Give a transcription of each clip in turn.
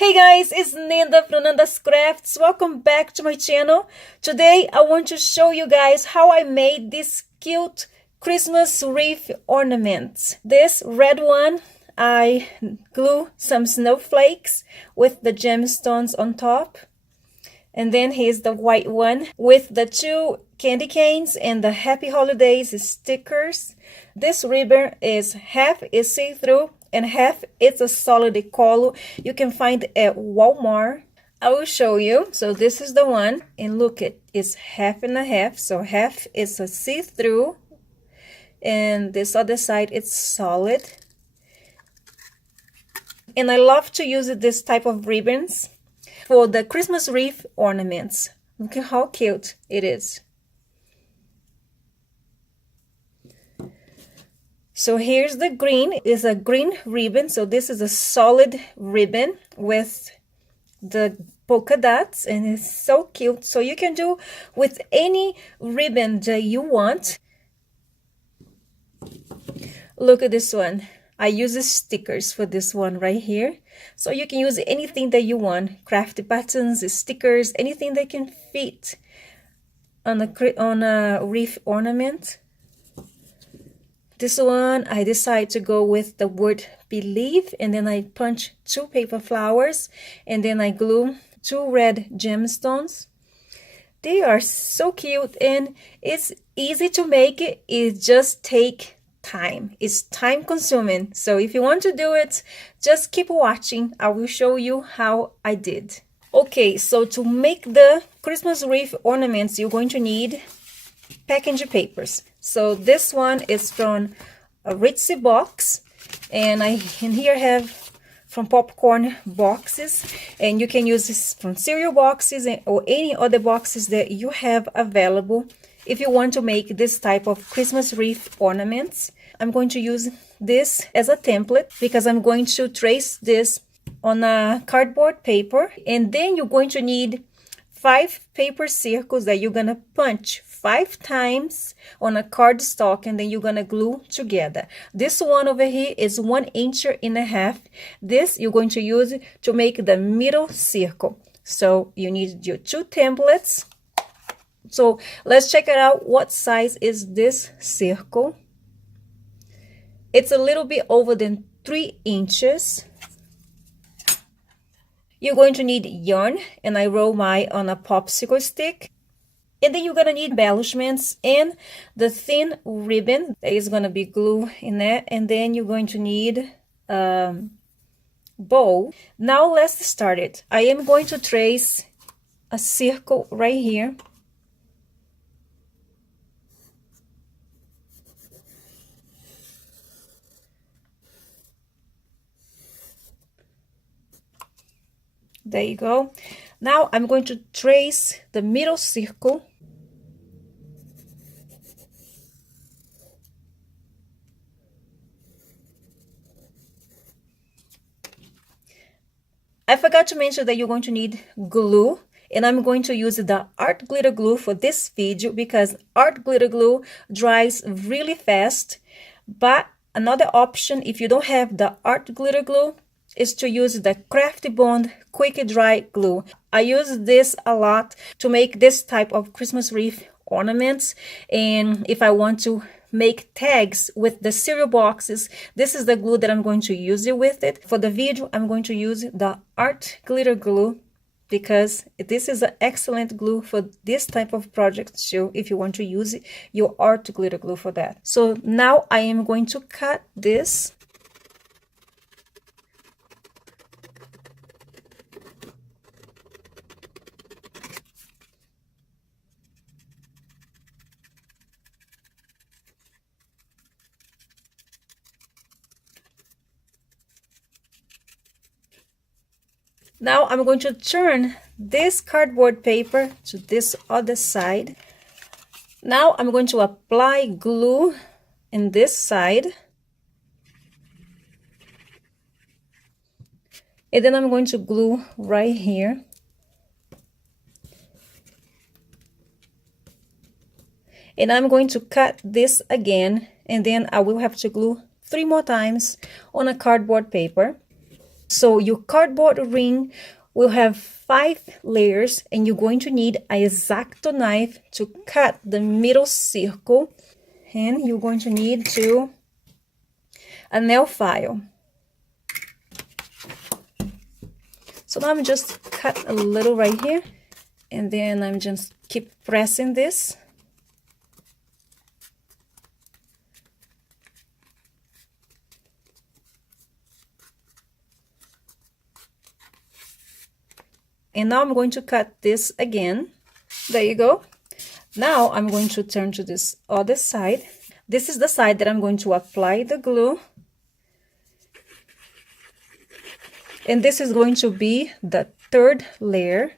Hey guys, it's Nanda from Nanda's Crafts. Welcome back to my channel. Today I want to show you guys how I made this cute Christmas wreath ornament. This red one, I glue some snowflakes with the gemstones on top. And then here's the white one with the two candy canes and the Happy Holidays stickers. This ribbon is half is see-through and half it's a solid color. You can find it at Walmart. I will show you. So this is the one, and look, it's half and a half. So half is a see-through and this other side it's solid. And I love to use this type of ribbons for the Christmas wreath ornaments. Look at how cute it is. So here's the green. It's a green ribbon. So this is a solid ribbon with the polka dots, and it's so cute. So you can do with any ribbon that you want. Look at this one. I use the stickers for this one right here. So you can use anything that you want. Crafty buttons, stickers, anything that can fit on a wreath ornament. This one, I decided to go with the word believe, and then I punch two paper flowers, and then I glue two red gemstones. They are so cute, and it's easy to make it. It just takes time. It's time consuming. So if you want to do it, just keep watching. I will show you how I did. Okay, so to make the Christmas wreath ornaments, you're going to need packaging papers. So this one is from a Ritzy box, and here I have from popcorn boxes, and you can use this from cereal boxes or any other boxes that you have available if you want to make this type of Christmas wreath ornaments. I'm going to use this as a template because I'm going to trace this on a cardboard paper, and then you're going to need 5 paper circles that you're gonna punch 5 times on a cardstock, and then you're gonna glue together. This one over here is 1.5 inches. This you're going to use to make the middle circle. So you need your 2 templates. So let's check it out. What size is this circle? It's a little bit over than 3 inches. You're going to need yarn, and I roll mine on a popsicle stick. And then you're going to need embellishments and the thin ribbon that is going to be glue in there. And then you're going to need a bow. Now let's start it. I am going to trace a circle right here. There you go. Now I'm going to trace the middle circle. I forgot to mention that you're going to need glue, and I'm going to use the art glitter glue for this video because art glitter glue dries really fast. But another option, if you don't have the art glitter glue, is to use the Crafty Bond quick dry glue. I use this a lot to make this type of Christmas wreath ornaments, and if I want to make tags with the cereal boxes, this is the glue that I'm going to use it with it. For the video, I'm going to use the art glitter glue because this is an excellent glue for this type of project too, if you want to use your art glitter glue for that. So now I am going to cut this. Now I'm going to turn this cardboard paper to this other side. Now I'm going to apply glue in this side. And then I'm going to glue right here. And I'm going to cut this again, and then I will have to glue 3 more times on a cardboard paper. So your cardboard ring will have 5 layers, and you're going to need a X-Acto knife to cut the middle circle, and you're going to need a nail file. So now I'm just cut a little right here, and then I'm just keep pressing this. And now I'm going to cut this again. There you go. Now I'm going to turn to this other side. This is the side that I'm going to apply the glue. And this is going to be the 3rd layer.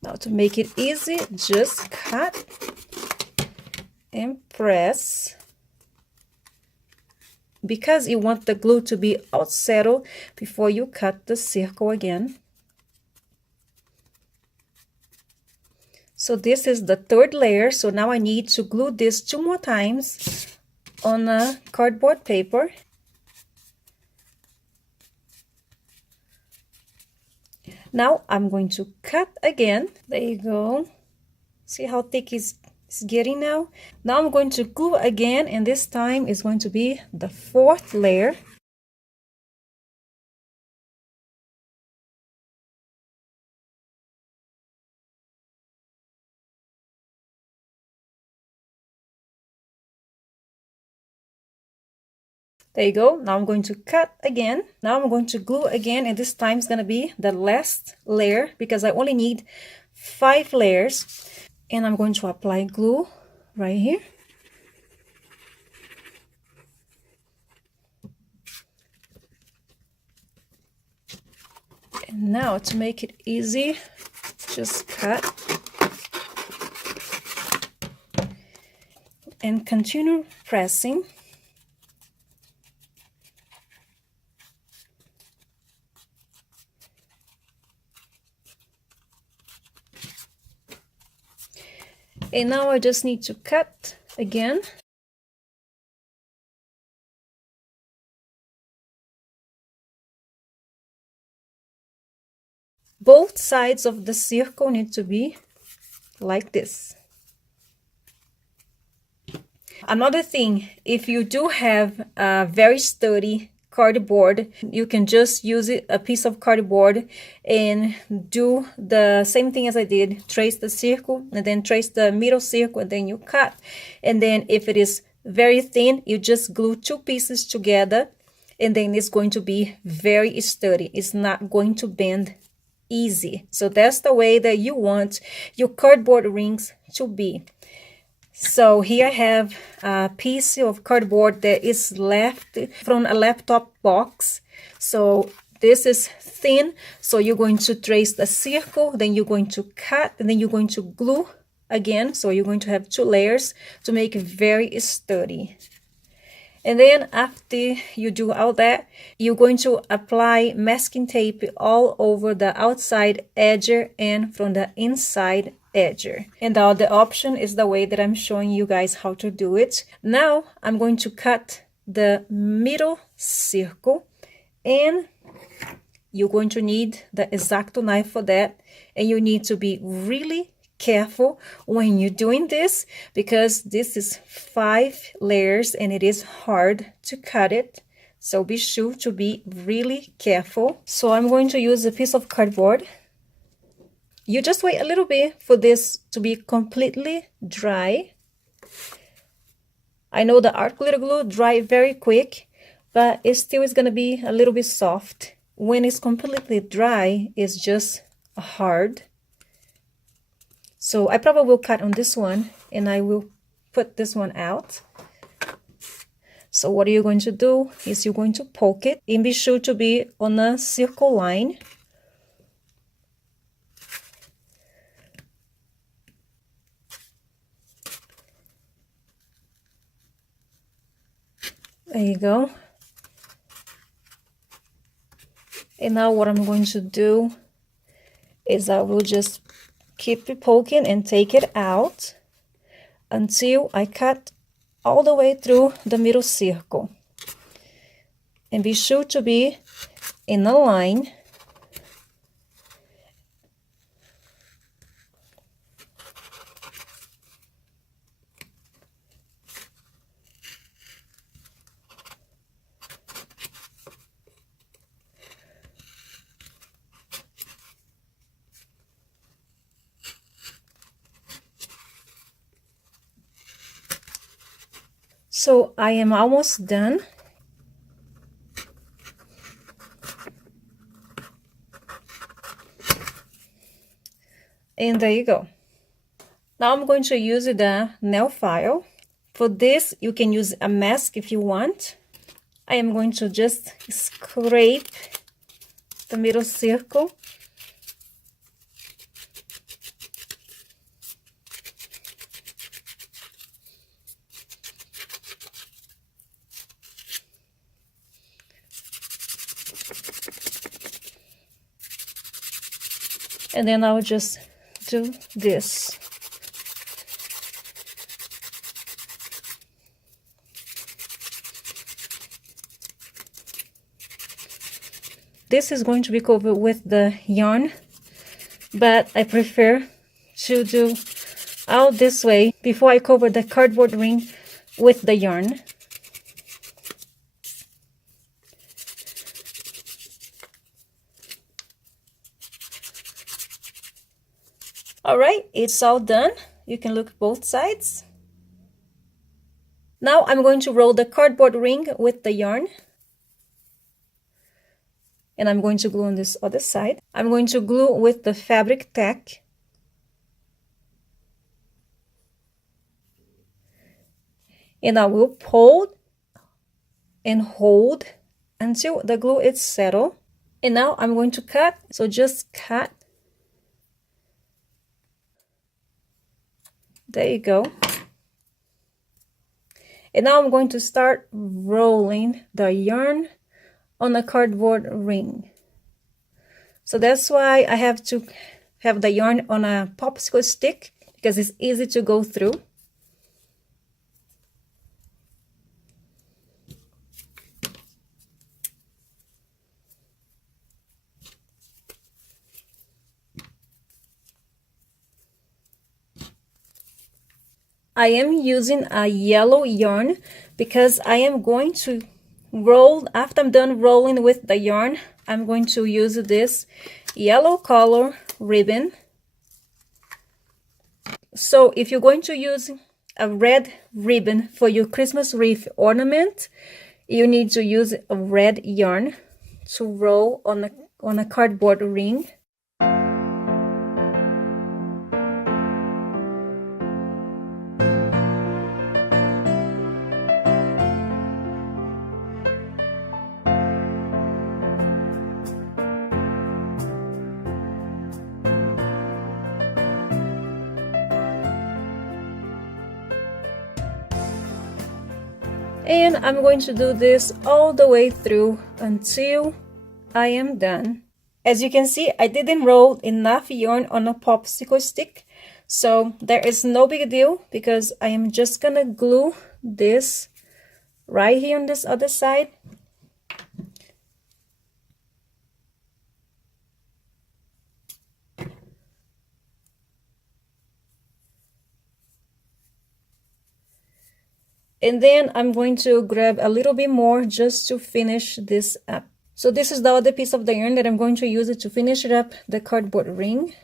Now to make it easy, just cut and press, because you want the glue to be out settled before you cut the circle again. So this is the 3rd layer. So now I need to glue this 2 more times on a cardboard paper. Now I'm going to cut again. There you go. See how thick it's getting now? Now I'm going to glue again, and this time is going to be the 4th layer. There you go. Now I'm going to cut again. Now I'm going to glue again, and this time is going to be the last layer, because I only need 5 layers. And I'm going to apply glue right here. And now to make it easy, just cut and continue pressing. And now I just need to cut again. Both sides of the circle need to be like this. Another thing, if you do have a very sturdy cardboard, you can just use a piece of cardboard and do the same thing as I did. Trace the circle and then trace the middle circle, and then you cut. And then if it is very thin, you just glue 2 pieces together, and then it's going to be very sturdy. It's not going to bend easy. So that's the way that you want your cardboard rings to be. So here I have a piece of cardboard that is left from a laptop box. So this is thin. So you're going to trace the circle, then you're going to cut, and then you're going to glue again. So you're going to have 2 layers to make it very sturdy. And then after you do all that, you're going to apply masking tape all over the outside edge and from the inside edge. And the other option is the way that I'm showing you guys how to do it. Now I'm going to cut the middle circle, and you're going to need the X-Acto knife for that. And you need to be really careful when you're doing this, because this is 5 layers and it is hard to cut it. So be sure to be really careful. So I'm going to use a piece of cardboard. You just wait a little bit for this to be completely dry. I know the art glitter glue dry very quick, but it still is going to be a little bit soft. When it's completely dry, it's just hard. So I probably will cut on this one, and I will put this one out. So what you're going to do is you're going to poke it, and be sure to be on a circle line. There you go. And now what I'm going to do is I will just keep it poking and take it out until I cut all the way through the middle circle. And be sure to be in a line. So I am almost done. And there you go. Now I'm going to use the nail file. For this, you can use a mask if you want. I am going to just scrape the middle circle. And then I'll just do this. This is going to be covered with the yarn, but I prefer to do all this way before I cover the cardboard ring with the yarn. All right, it's all done. You can look both sides. Now I'm going to roll the cardboard ring with the yarn. And I'm going to glue on this other side. I'm going to glue with the fabric tack. And I will pull and hold until the glue is settled. And now I'm going to cut. So just cut. There you go. And now I'm going to start rolling the yarn on a cardboard ring. So that's why I have to have the yarn on a popsicle stick, because it's easy to go through. I am using a yellow yarn because I am going to roll, after I'm done rolling with the yarn, I'm going to use this yellow color ribbon. So if you're going to use a red ribbon for your Christmas wreath ornament, you need to use a red yarn to roll on a cardboard ring. And I'm going to do this all the way through until I am done. As you can see, I didn't roll enough yarn on a popsicle stick, so there is no big deal because I am just gonna glue this right here on this other side. And then I'm going to grab a little bit more just to finish this up. So this is the other piece of the yarn that I'm going to use it to finish it up the cardboard ring.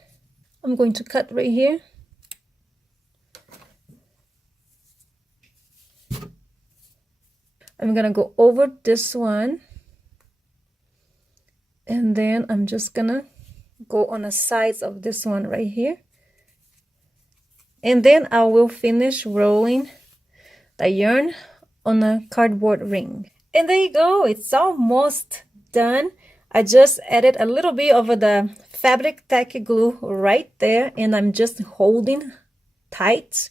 I'm going to cut right here. I'm gonna go over this one. And then I'm just gonna go on the sides of this one right here. And then I will finish rolling the yarn on a cardboard ring. And there you go, it's almost done. I just added a little bit of the fabric tacky glue right there, and I'm just holding tight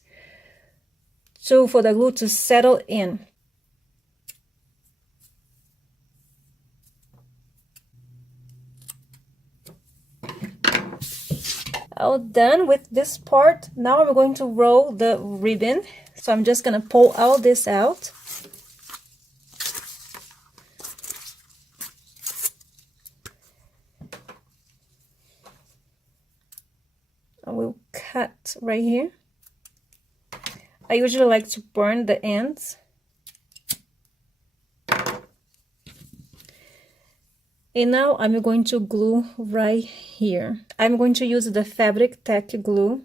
for the glue to settle in. All done with this part. Now I'm going to roll the ribbon. So I'm just gonna pull all this out. I will cut right here. I usually like to burn the ends. And now I'm going to glue right here. I'm going to use the fabric tack glue.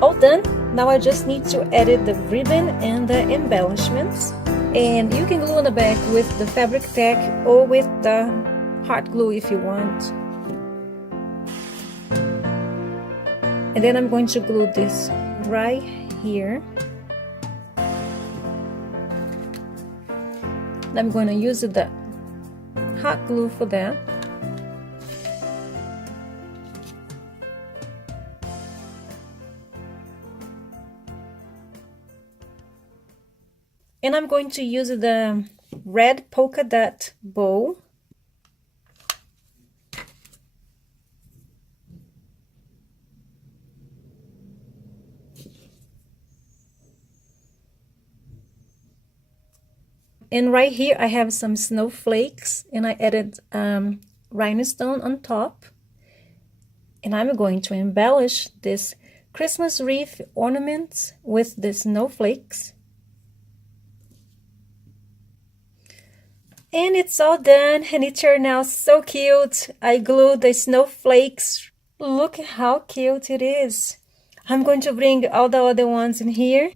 All done. Now I just need to edit the ribbon and the embellishments. And you can glue on the back with the fabric tack or with the hot glue if you want. And then I'm going to glue this right here. I'm going to use the hot glue for that. And I'm going to use the red polka dot bow. And right here I have some snowflakes, and I added rhinestone on top. And I'm going to embellish this Christmas wreath ornaments with the snowflakes. And it's all done, and it turned out so cute. I glued the snowflakes. Look how cute it is. I'm going to bring all the other ones in here.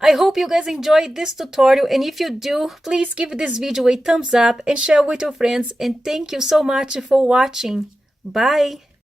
I hope you guys enjoyed this tutorial, and if you do, please give this video a thumbs up and share with your friends, and thank you so much for watching. Bye!